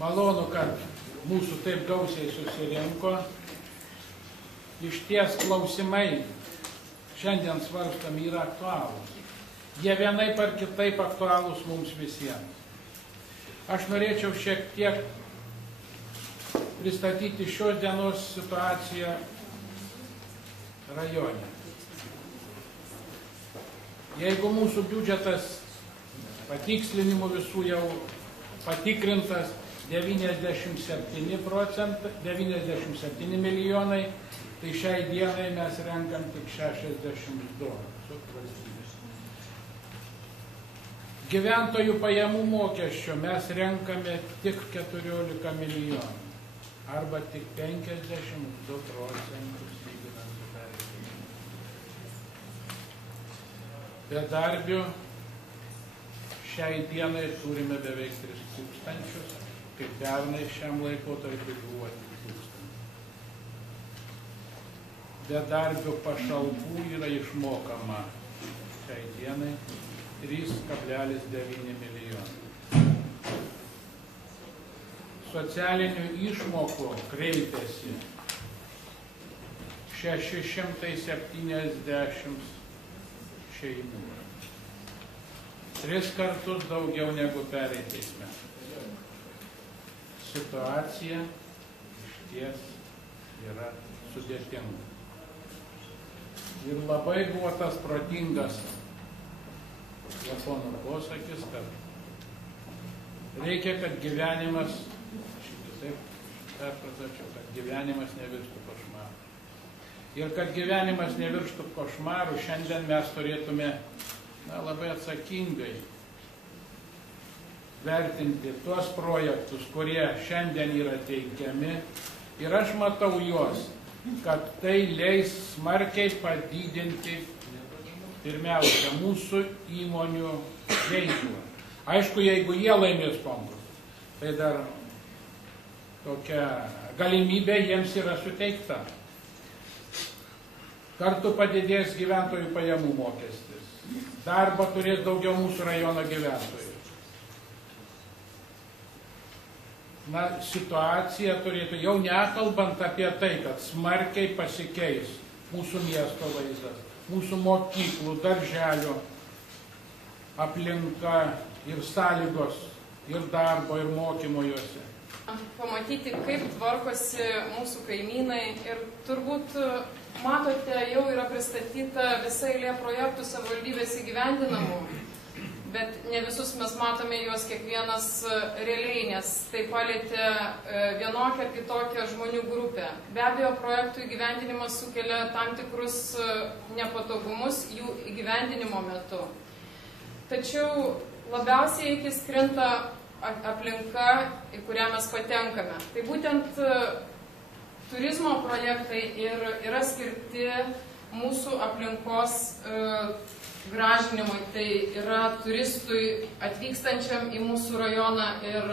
Malonu, kad mūsų taip gausiai susirinko. Iš ties klausimai šiandien svarstomi yra aktualūs. Jie vienaip ar kitaip aktualūs mums visiems. Aš norėčiau šiek tiek pristatyti šios dienos situaciją rajone. Jeigu mūsų biudžetas patikslinimų visų jau patikrintas 97 milijonai, tai šiai dienai mes renkam tik 62 su valstybės. Gyventojų pajamų mokesčio mes renkame tik 14 milijonų, arba tik 52 procentus lyginant su perėjimu. Bedarbių šiai dienai turime beveik 3000, kaip pernai šiam laikotarpiui buvo 1000. Bedarbių pašalpų yra išmokama šiai dienai 3,9 milijonų. Socialinių išmokų kreipėsi 670 šeimų. 3 kartus daugiau negu pereitais metais. Situacija išties yra sudėtinga. Ir labai buvo tas protingas japonų posakis, kad reikia, kad gyvenimas, kad gyvenimas nevirstų košmaru. Ir kad gyvenimas nevirstų košmaru, šiandien mes turėtume labai atsakingai vertinti tuos projektus, kurie šiandien yra teikiami. Ir aš matau juos, kad tai leis smarkiai padidinti pirmiausia mūsų įmonių veiklą. Aišku, jeigu jie laimės konkursą, tai dar tokia galimybė jiems yra suteikta. Kartu padidės gyventojų pajamų mokestis. Darbo turės daugiau mūsų rajono gyventojų. Situacija turėtų, jau nekalbant apie tai, kad smarkiai pasikeis mūsų miesto vaizdas, mūsų mokyklų, darželių aplinka ir sąlygos, ir darbo, ir mokymo juose. Pamatyti, kaip tvarkosi mūsų kaimynai ir turbūt matote, jau yra pristatyta visa eilė projektų savivaldybės įgyvendinamų, bet ne visus mes matome juos kiekvienas realiai, nes tai palietė vienokią ar kitokią žmonių grupę. Be abejo, projektų įgyvendinimas sukelia tam tikrus nepatogumus jų įgyvendinimo metu. Tačiau labiausiai akis krinta aplinka, į kurią mes patenkame. Tai būtent turizmo projektai ir yra skirti mūsų aplinkos gražinimui, tai yra turistui atvykstančiam į mūsų rajoną ir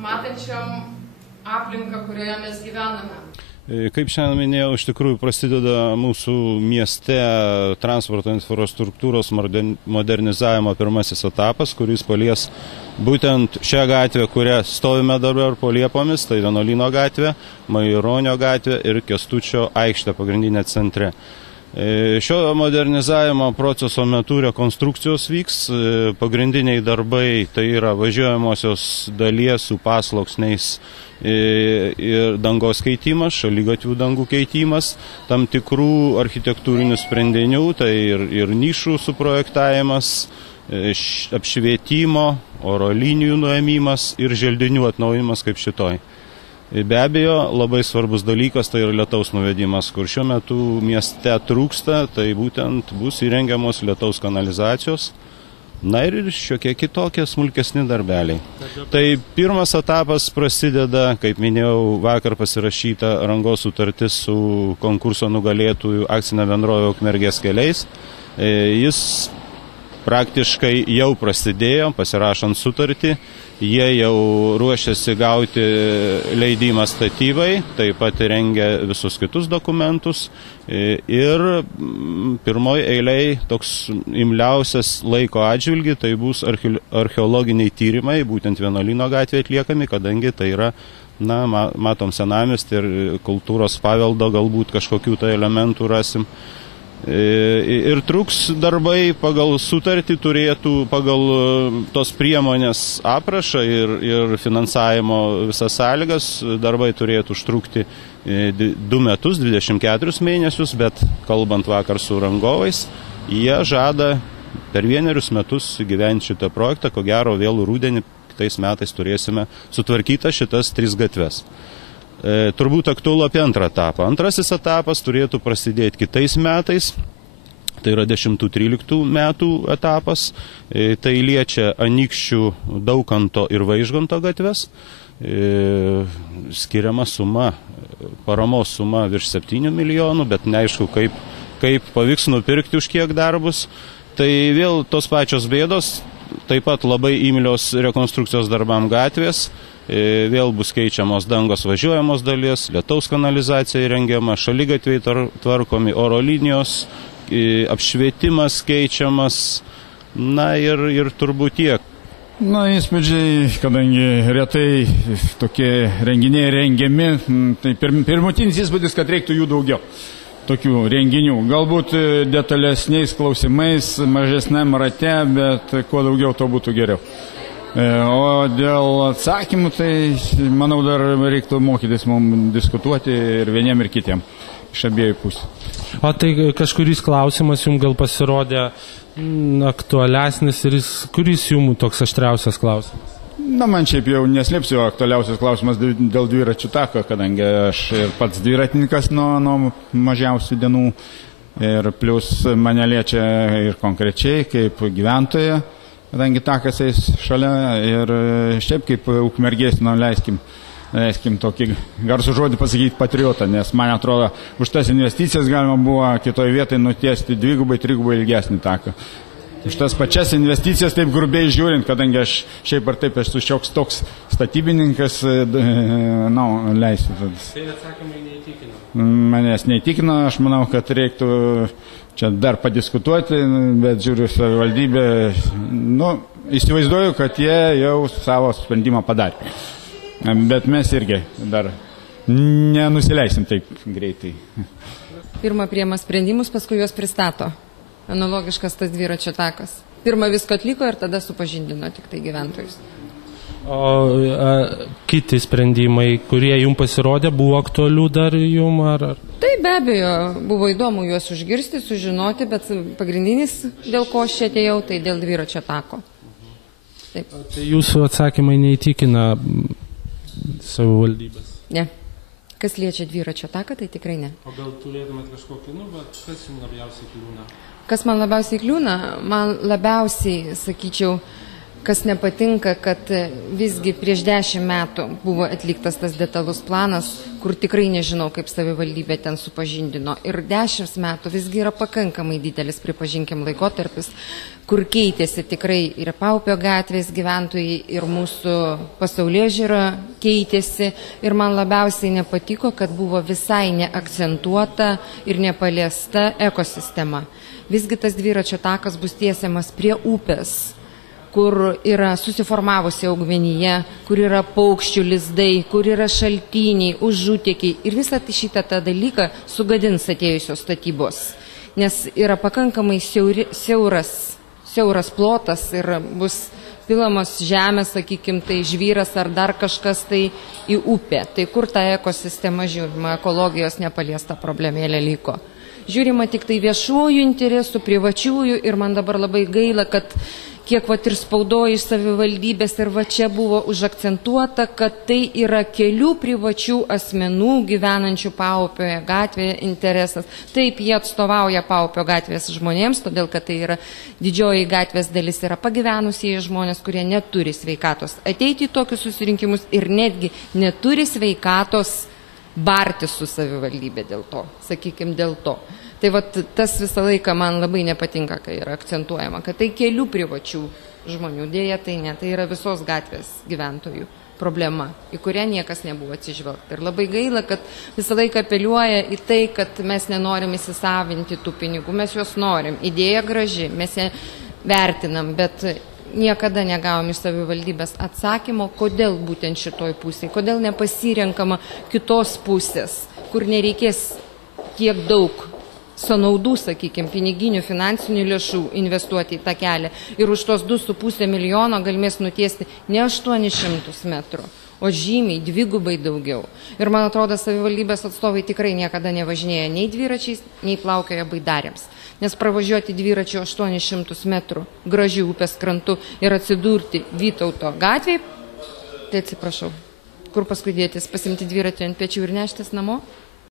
matančiam aplinką, kurioje mes gyvename. Kaip šiandien minėjau, iš tikrųjų prasideda mūsų mieste transporto infrastruktūros modernizavimo pirmasis etapas, kuris palies būtent šią gatvę, kurią stovime dabar po liepomis, tai Vienuolyno gatvė, Maironio gatvė ir Kęstučio aikštė pagrindinė centre. Šio modernizavimo proceso metu rekonstrukcijos vyks, pagrindiniai darbai tai yra važiuojamosios dalies su pasluoksniais ir dangos keitimas, šaligatvių dangų keitimas, tam tikrų architektūrinių sprendinių, tai ir nišų suprojektavimas, apšvietimo, oro linijų nuėmimas ir želdinių atnaujimas kaip šitoj. Be abejo, labai svarbus dalykas tai yra lietaus nuvedimas, kur šiuo metu mieste trūksta, tai būtent bus įrengiamos lietaus kanalizacijos, na ir šiokie kitokie smulkesni darbeliai. Tai pirmas etapas prasideda, kaip minėjau, vakar pasirašyta rangos sutartis su konkurso nugalėtojų akcinė bendrovė Ukmergės keliais. Jis praktiškai jau prasidėjo, pasirašant sutartį. Jie jau ruošiasi gauti leidimą statybai, taip pat rengia visus kitus dokumentus. Ir pirmoji eiliai toks imliausias laiko atžvilgi, tai bus archeologiniai tyrimai, būtent Vienuolyno gatvėje atliekami, kadangi tai yra, matom senamiestį ir kultūros paveldo, galbūt kažkokių tai elementų rasim. Ir truks darbai pagal sutartį, turėtų pagal tos priemonės aprašą ir finansavimo visas sąlygas, darbai turėtų užtrukti 2 metus, 24 mėnesius, bet kalbant vakar su rangovais, jie žada per 1 metus gyventi šitą projektą, ko gero vėlų rudenį kitais metais turėsime sutvarkytą šitas 3 gatves. Turbūt aktualu apie antrą etapą. Antrasis etapas turėtų prasidėti kitais metais, tai yra 10-13 metų etapas. Tai liečia Anykščių, Daukanto ir Vaižganto gatves. Skiriama suma, paramos suma virš 7 milijonų, bet neaišku, kaip pavyks nupirkti už kiek darbus. Tai vėl tos pačios bėdos, taip pat labai imlios rekonstrukcijos darbam gatvės. Vėl bus keičiamos dangos važiuojamos dalies, lietaus kanalizacija įrengiama, šaligatviai tvarkomi, oro linijos, apšvietimas keičiamas, ir turbūt tiek. Įspūdžiai, kadangi retai tokie renginiai rengiami, tai pirmutinis įspūdis, kad reiktų jų daugiau. Tokių renginių. Galbūt detalesniais klausimais, mažesniam rate, bet kuo daugiau, to būtų geriau. O dėl atsakymų, tai manau dar reiktų mokytis mums diskutuoti ir vieniem ir kitiem iš abiejų pusių. O tai kažkuris klausimas jums gal pasirodė aktualesnis ir kuris jums toks aštriausias klausimas? Man šiaip jau neslėpsiu, aktualiausias klausimas dėl dviračių tako, kadangi aš ir pats dviratininkas nuo mažiausių dienų ir plus mane liečia ir konkrečiai kaip gyventoja, kadangi takas eis šalia ir šiaip kaip Ukmergės, leiskim tokį garsų žodį pasakyti patriotą, nes man atrodo, už tas investicijas galima buvo kitoje vietoje nutiesti 2-3 ilgesnį taką. Už tas pačias investicijas, taip grubiai žiūrint, kadangi aš šiaip ar taip esu šioks toks statybininkas, leisiu. Tai atsakymai neįtikino? Manęs neįtikino, aš manau, kad reiktų čia dar padiskutuoti, bet žiūriu savivaldybę, įsivaizduoju, kad jie jau savo sprendimą padarė. Bet mes irgi dar nenusileisim taip greitai. Pirma priima sprendimus, paskui juos pristato. Analogiškas tas dviračio takas. Pirma viską atliko ir tada supažindino tik tai gyventojus. O kiti sprendimai, kurie jums pasirodė, buvo aktualių dar jums ar? Tai be abejo, buvo įdomu juos užgirsti, sužinoti, bet pagrindinis, dėl ko aš čia atėjau, tai dėl dviračio tako. Taip. Tai jūsų atsakymai neįtikina savivaldybės? Ne. Kas liečia dviračio taką, tai tikrai ne. O gal turėtumėt kažkokį, bet kas jums labiausiai kliūna? Kas man labiausiai kliūna? Man labiausiai, sakyčiau, kas nepatinka, kad visgi prieš 10 metų buvo atliktas tas detalus planas, kur tikrai nežinau, kaip savivaldybė ten supažindino. Ir 10 metų visgi yra pakankamai didelis, pripažinkim, laikotarpis, kur keitėsi tikrai ir Paupio gatvės gyventojai, ir mūsų pasaulėžiūra keitėsi. Ir man labiausiai nepatiko, kad buvo visai neakcentuota ir nepaliesta ekosistema. Visgi tas dviračio takas bus tiesiamas prie upės, kur yra susiformavusi augmenija, kur yra paukščių lizdai, kur yra šaltiniai, užutėkiai. Ir visą šitą tą dalyką sugadins atėjusios statybos. Nes yra pakankamai siauras plotas ir bus pilamos žemės, sakykim, tai žvyras ar dar kažkas tai į upę. Tai kur ta ekosistema žiūrima, ekologijos nepaliesta problemėlė liko. Žiūrima tik tai viešųjų interesų, privačiųjų ir man dabar labai gaila, kad kiek ir spaudoje iš savivaldybės ir čia buvo užakcentuota, kad tai yra kelių privačių asmenų gyvenančių Paupio gatvėje interesas. Taip, jie atstovauja Paupio gatvės žmonėms, todėl kad tai yra didžioji gatvės dalis yra pagyvenusieji žmonės, kurie neturi sveikatos ateiti į tokius susirinkimus ir netgi neturi sveikatos barti su savivaldybė dėl to, sakykime, dėl to. Tai vat tas visą laiką man labai nepatinka, kai yra akcentuojama, kad tai kelių privačių žmonių, dėja tai ne, tai yra visos gatvės gyventojų problema, į kurią niekas nebuvo atsižvelgta. Ir labai gaila, kad visą laiką apeliuoja į tai, kad mes nenorim įsisavinti tų pinigų, mes juos norim. Idėja graži, mes ją vertinam, bet niekada negavom iš savivaldybės atsakymo, kodėl būtent šitoj pusėje, kodėl nepasirenkama kitos pusės, kur nereikės tiek daug sąnaudų, sakykime, piniginių, finansinių lėšų investuoti į tą kelią. Ir už tos 2,5 milijono galimės nutiesti ne 800 metrų, o žymiai, dvigubai daugiau. Ir man atrodo, savivaldybės atstovai tikrai niekada nevažinėja nei dviračiais, nei plaukioja baidariams. Nes pravažiuoti dviračiu 800 metrų gražių upės krantu ir atsidurti Vytauto gatvėje, tai atsiprašau, kur paskui dėtis, pasimti dviratį ant pečių ir neštis namo?